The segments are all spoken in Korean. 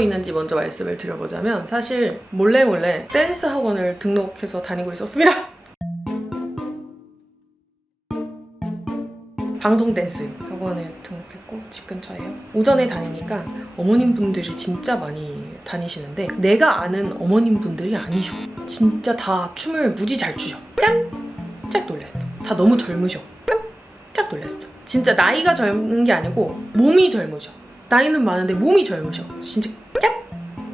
있는지 먼저 말씀을 드려보자면 사실 몰래 몰래 댄스 학원을 등록해서 다니고 있었습니다. 방송 댄스 학원에 등록했고 집 근처에요. 오전에 다니니까 어머님 분들이 진짜 많이 다니시는데 내가 아는 어머님 분들이 아니셔. 진짜 다 춤을 무지 잘 추셔. 깜짝 놀랐어. 다 너무 젊으셔. 깜짝 놀랐어. 진짜 나이가 젊은 게 아니고 몸이 젊으셔. 나이는 많은데 몸이 젊으셔. 진짜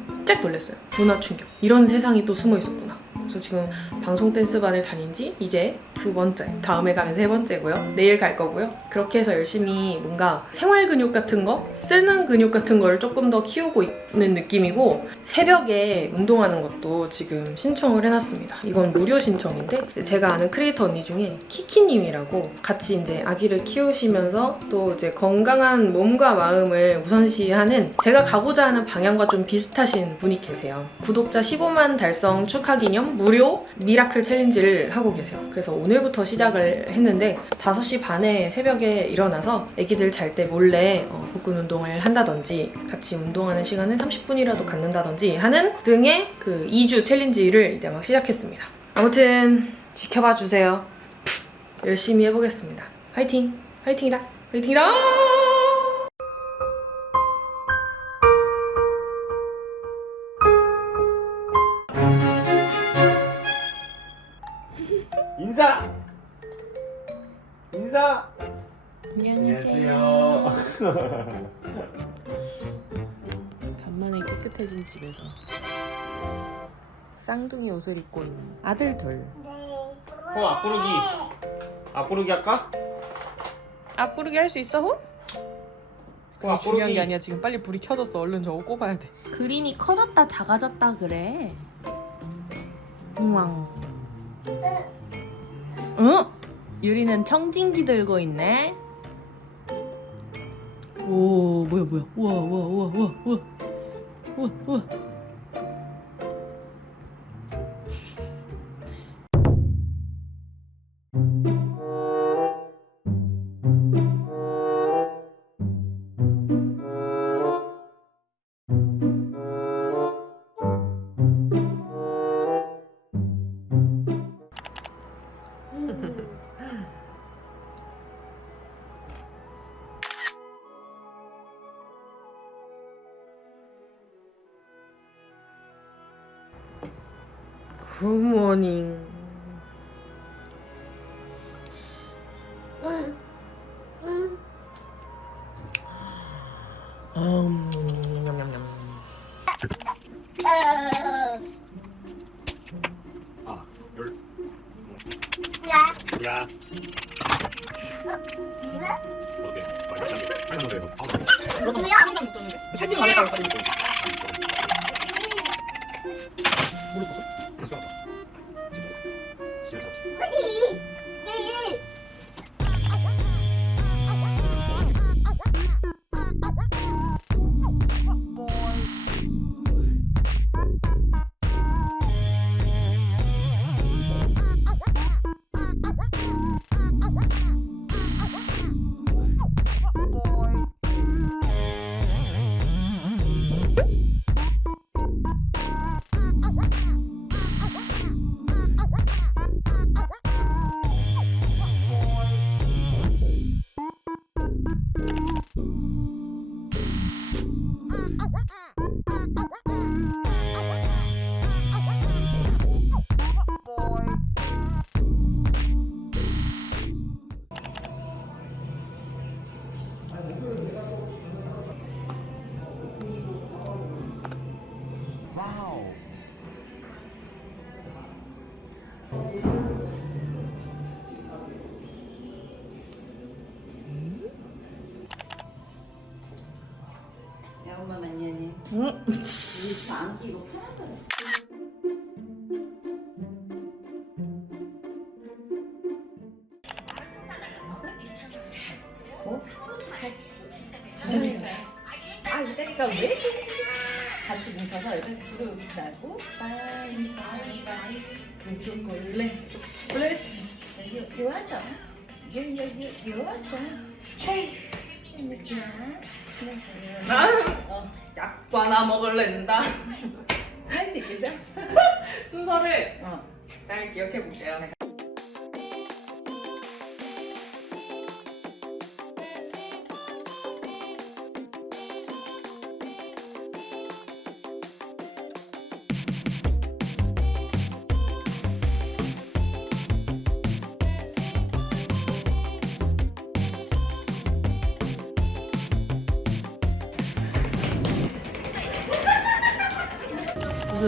깜짝 놀랐어요. 문화 충격. 이런 세상이 또 숨어 있었구나. 그래서 지금 방송 댄스반을 다닌 지 이제 두 번째. 다음에 가면 세 번째고요. 내일 갈 거고요. 그렇게 해서 열심히 뭔가 생활 근육 같은 거, 쓰는 근육 같은 거를 조금 더 키우고 있 는 느낌이고 새벽에 운동하는 것도 지금 신청을 해놨습니다. 이건 무료 신청인데 제가 아는 크리에이터 언니 중에 키키님이라고 같이 이제 아기를 키우시면서 또 이제 건강한 몸과 마음을 우선시하는 제가 가고자 하는 방향과 좀 비슷하신 분이 계세요. 구독자 15만 달성 축하 기념 무료 미라클 챌린지를 하고 계세요. 그래서 오늘부터 시작을 했는데 5시 반에 새벽에 일어나서 아기들 잘 때 몰래 어, 복근 운동을 한다든지 같이 운동하는 시간을 30분이라도 갖는다든지 하는 등의 그 2주 챌린지를 이제 막 시작했습니다. 아무튼 지켜봐 주세요. 열심히 해보겠습니다. 화이팅! 화이팅이다! 화이팅이다! 인사! 인사! 안녕하세요. 간만에 깨끗해진 집에서 쌍둥이 옷을 입고 있는 아들 둘. 호 앞구르기. 앞구르기 할까? 앞구르기 할 수 있어, 호? 호 그게 중요한 게 앞구르기. 아니야. 지금 빨리 불이 켜졌어. 얼른 저거 꼽아야 돼. 그림이 커졌다 작아졌다 그래. 우왕. 응? 유리는 청진기 들고 있네. 오 뭐야 뭐야 우와 우와 우와 우와 우와 우와 우 응? 우리 저안 끼고 편하더라 아 이따니까 왜 이렇게 같이 뭉쳐서 이렇게 부르고 나고 빠이 빠이 빠이 그쪽 골래 골래 요하죠 헤이 어. 약과나 먹을랜다. 할 수 있겠어요? 순서를 어. 잘 기억해 볼게요.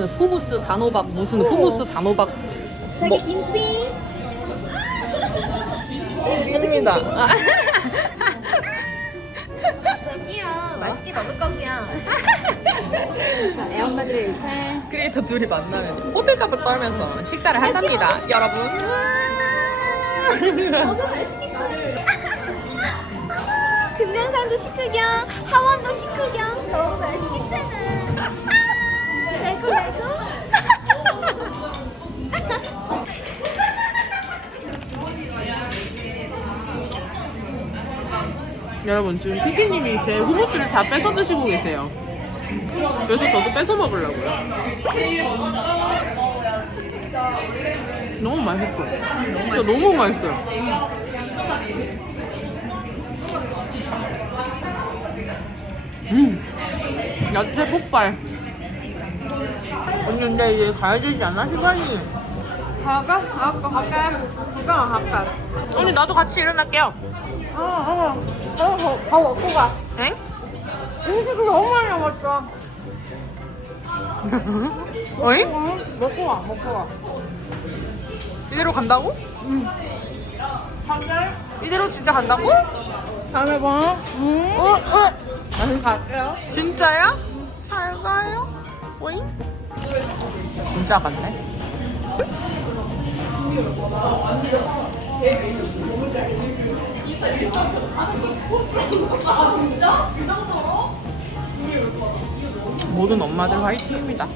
무슨 후무스 단호박 무슨 후무스 단호박 자기 김치. 입니다. 저기요. 맛있게 먹을 거고요. 자, 애엄마들 일단. 크리에이터 둘이 만나면 호텔 가서 떨면서 식사를 한답니다, 여러분. 너무 맛있겠다. 금강산도 식후경, 하원도 식후경 너무 맛있겠잖아. 레고. 여러분 지금 피디님이 제 후무스를 다 뺏어 드시고 계세요. 그래서 저도 뺏어 먹으려고요. 너무 맛있어. 진짜 너무 맛있어요. 음, 야채 폭발. 언니 근데 이제 가야 되지 않아 시간이? 가가? 아까 갈까요? 잠깐만 갈까? 언니 나도 같이 일어날게요. 어, 어. 어, 더 먹고 가. 엥? 음식을 너무 많이 남았어. 어잉? 응? 먹고 가, 먹고 가. 이대로 간다고? 응. 이대로 진짜 간다고? 다음에 봐. 응? 어, 어. 나는 갈게요. 진짜야? 잘 가요. 오잉? 진짜 갔네. 모든 엄마들 화이팅입니다.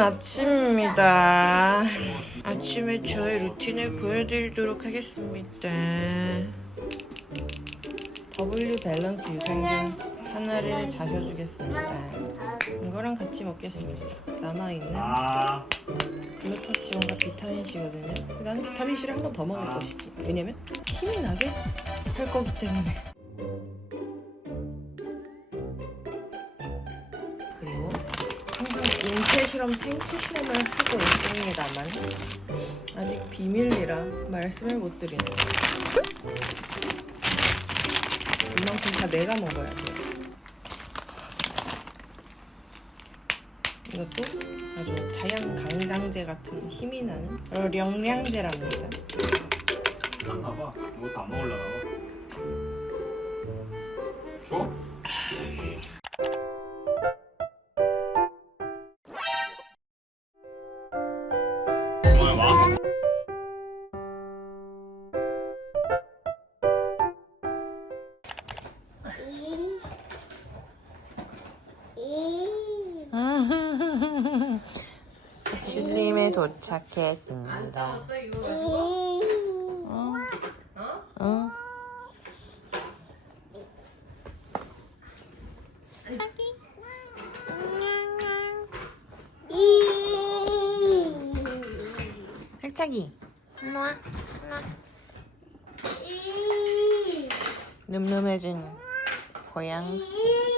아침입니다. 아침에 저의 루틴을 보여드리도록 하겠습니다. W 밸런스 유산균 하나를 자셔주겠습니다. 이거랑 같이 먹겠습니다. 남아있는 아, 글루타치온과 비타민C거든요. 나는 비타민C를 한 번 더 먹을 것이지. 왜냐면 힘이 나게 할 거기 때문에. 실험, 생체 실험을 하고 있습니다만 아직 비밀이라 말씀을 못 드리는. 이만큼 다 내가 먹어야 돼. 이것도 아주 자양 강장제 같은 힘이 나는 령량제랍니다. 샀나봐. 이것도 안 먹으려나 봐. 신림에 도착했습니다. 어? 어? 핵차기 일로 와 늠름해진 고양씨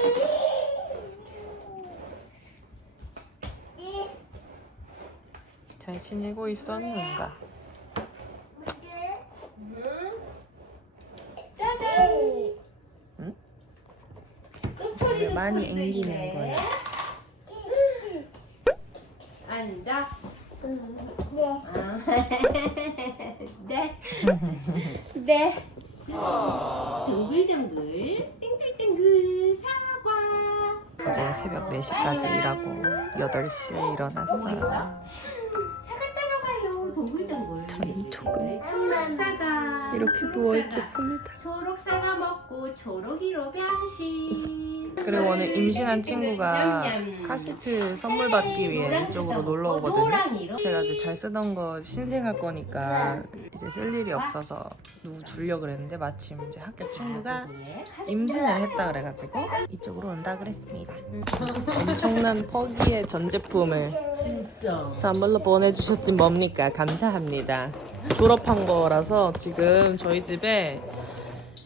지내고 있었는가? 짜잔! 응? 왜 많이 앵기는 거야? 앉아. 네. 아. 네. 네. 동글동글, 땡글땡글, 사과. 어제 새벽 4시까지 일하고 8시에 일어났어요. 초록 사과. 이렇게 누워있겠습니다. 초록 사과 먹고 초록이로 변신. 그리고 오늘 임신한 친구가 카시트 선물 받기 위해 이쪽으로 놀러 오거든요. 제가 이제 잘 쓰던 거 신생아 거니까 이제 쓸 일이 없어서 누구 주려 그랬는데 마침 이제 학교 친구가 임신을 했다 그래가지고 이쪽으로 온다 그랬습니다. 엄청난 퍼기의 전 제품을 진짜. 선물로 보내주셨지 뭡니까? 감사합니다. 졸업한 거라서 지금 저희 집에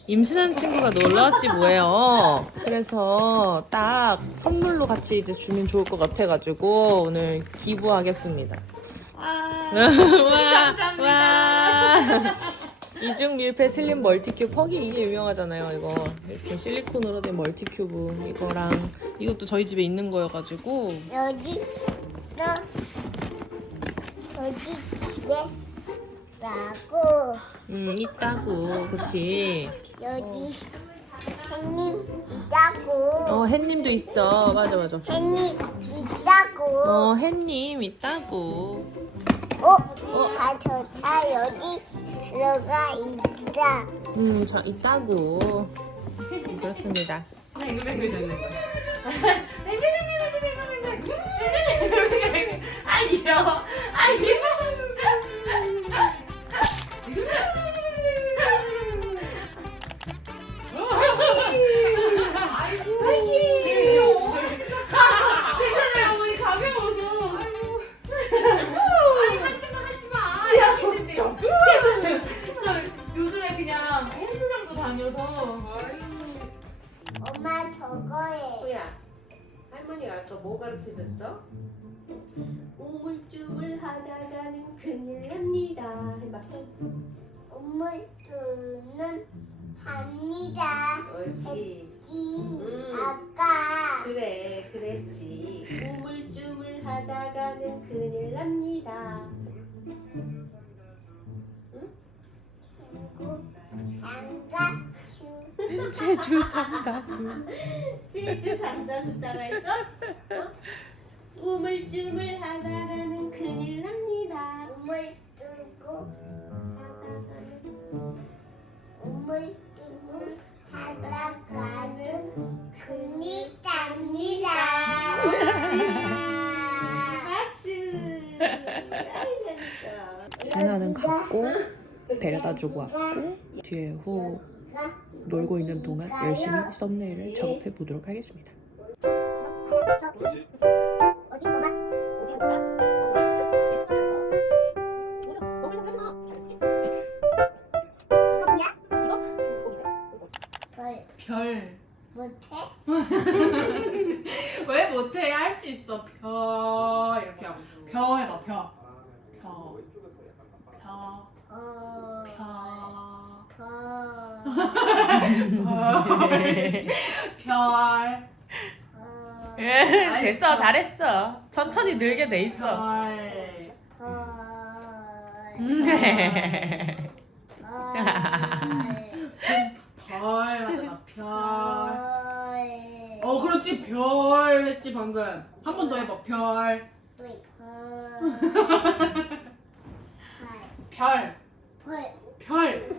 임신한 친구가 놀러 왔지 뭐예요. 그래서 딱 선물로 같이 이제 주면 좋을 것 같아가지고 오늘 기부하겠습니다. 와, 와. 이중 밀폐 슬림 멀티큐브 퍽이 이게 유명하잖아요. 이거 이렇게 실리콘으로 된 멀티큐브 이거랑 이것도 저희 집에 있는 거여가지고 여기 너 여기 집에 나고. 음 있다고. 그치? 여기 햇님 있다고. 어 햇님도 있어. 맞아 맞아. 햇님 있다고. 어 햇님 있다고. 어? 다 좋다 여기 들어가 있다. 음저 있다고. 그렇습니다. 요즘에 옳지. 지 음. 아까 그래, 그랬지. 우물쭈물 하다가는 큰일 납니다. 양가 슈 제주 산다수 제주 산다수 따라했어? 어? 우물쭈물 하다가는 큰일 납니다. 우물 뜨고 우물 뜨고 박수! 잘했어. 하나는 갖고 데려다주고 왔고 뒤에 후 놀고 있는 동안 열심히 썸네일을 작업해 보도록 하겠습니다 어디 거봐 못해? 왜 못해? 할 수 있어. 벼 이렇게 하고 벼 해봐 벼. 벼. 벼. 어... 벼. 별 별. 어... 됐어 잘했어 천천히 늘게 돼 있어 별. 별 음. 별별 맞아 별. 별어 그렇지 별 했지 방금. 한 번 더 해봐 별. 별. 별.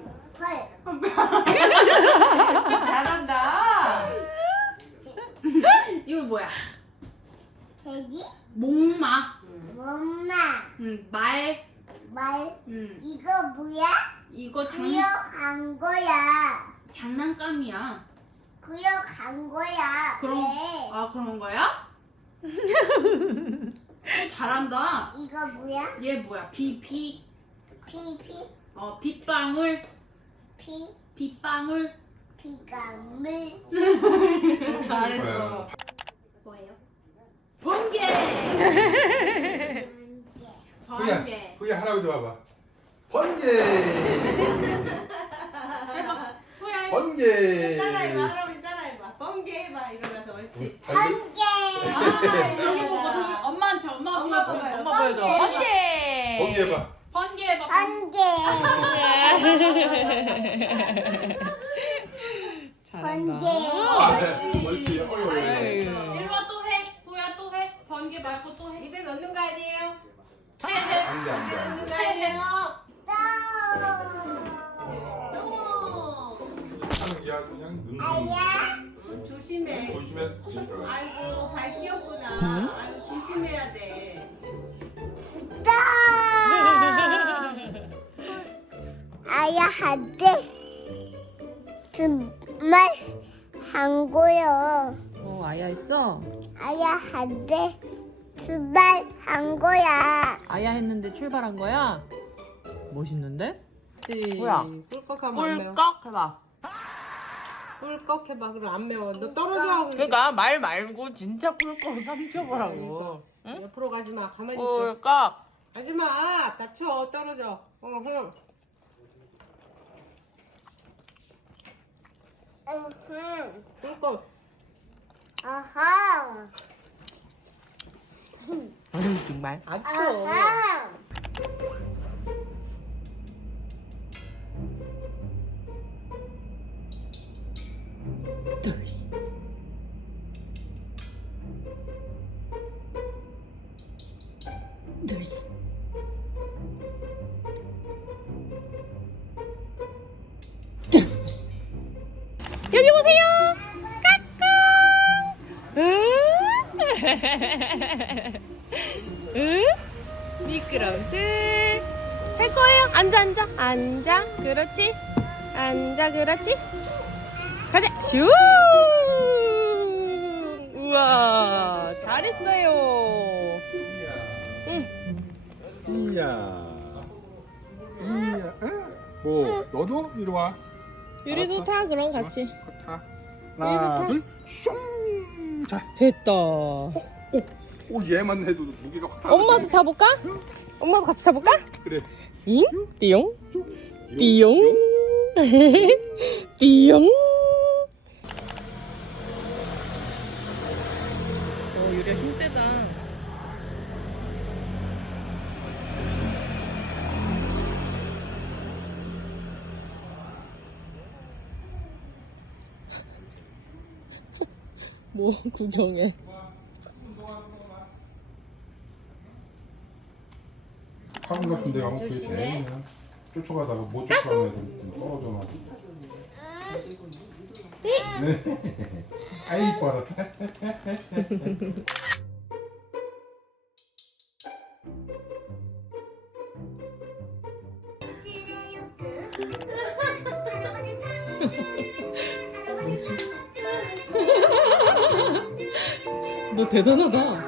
잘한다. 이거 뭐야? 돼지? 목마. 엄마 음, 말. 말 음, 이거 뭐야? 이거 장 구역한 거야 장난감이야. 구역한 거야 그럼- 왜? 아 그런 거야? 어, 잘한다. 이거 뭐야? 얘 뭐야? 비비. 피피 어 빗방울. 피 빗방울. 피감물 잘했어. 뭐예요? 번개. 후야, 번개. 후야 할아버지 와봐. 번개. 후야. 번개. 따라해봐, 할아 번개 해봐, 일어나서 옳지. 그렇지. 번개. 저기 보고 저기 엄마한테 엄마 엄마 보여줘. 보여줘. 엄마 보여줘. 번개. 번개 해봐. 번개 해봐. 번개. 잘한다. 번개. 아, 네. 옳지. 일로 와또 해. 보야 또 해. 번개 말고 또 해. 입에 넣는 거 아니에요? 안 돼, 안 돼, 안 넣는 돼. 거 아니에요? 또. 어. 하는 야 그냥 능수. 아야. 조심해. 진짜. 아이고 발 끼었구나. 아유 조심해야 돼. 또. 아야 한대. 정말 한 거요. 어, 아야 했어? 아야 한대. 정말 한 거야. 아야 했는데 출발한 거야? 멋있는데? 뭐야? 꿀꺽 해봐. 꿀꺽 해봐. 그럼 안 매워. 너 떨어져. 그러니까 말 말고 진짜 꿀꺽 삼켜보라고. 응? 옆으로 가지 마. 가만히 있어. 꿀꺽. 가지 마. 다쳐. 떨어져. 어, 형. 으흠. 꿀꺽. 아하. 아유 정말. 다쳐. 아하. 여기 보세요. 까꿍. 응? 미끄럼틀. 할 거예요. 앉아 앉아 앉아. 그렇지. 앉아 그렇지. 가자. 슈. 우와 잘했어요. 이야. 이야. 오, 너도 이리 와. 유리도 알았어. 타 그럼 같이. 타. 여기서 타. 하나, 둘, 슝. 자, 됐다. 오, 오, 얘만 해도 무게가 확 타. 엄마도 타볼까? 엄마도 같이 타볼까? 그래. 응? 띠용 쭉. 띠용 띠용 오 유리야 힘세다 뭐 구경해 화분 같은 데 가면 그게 돼. 그냥 쫓아가다가 못 애들 좀 떨어져 놔. 네. 아이 이뻐라. 대단하다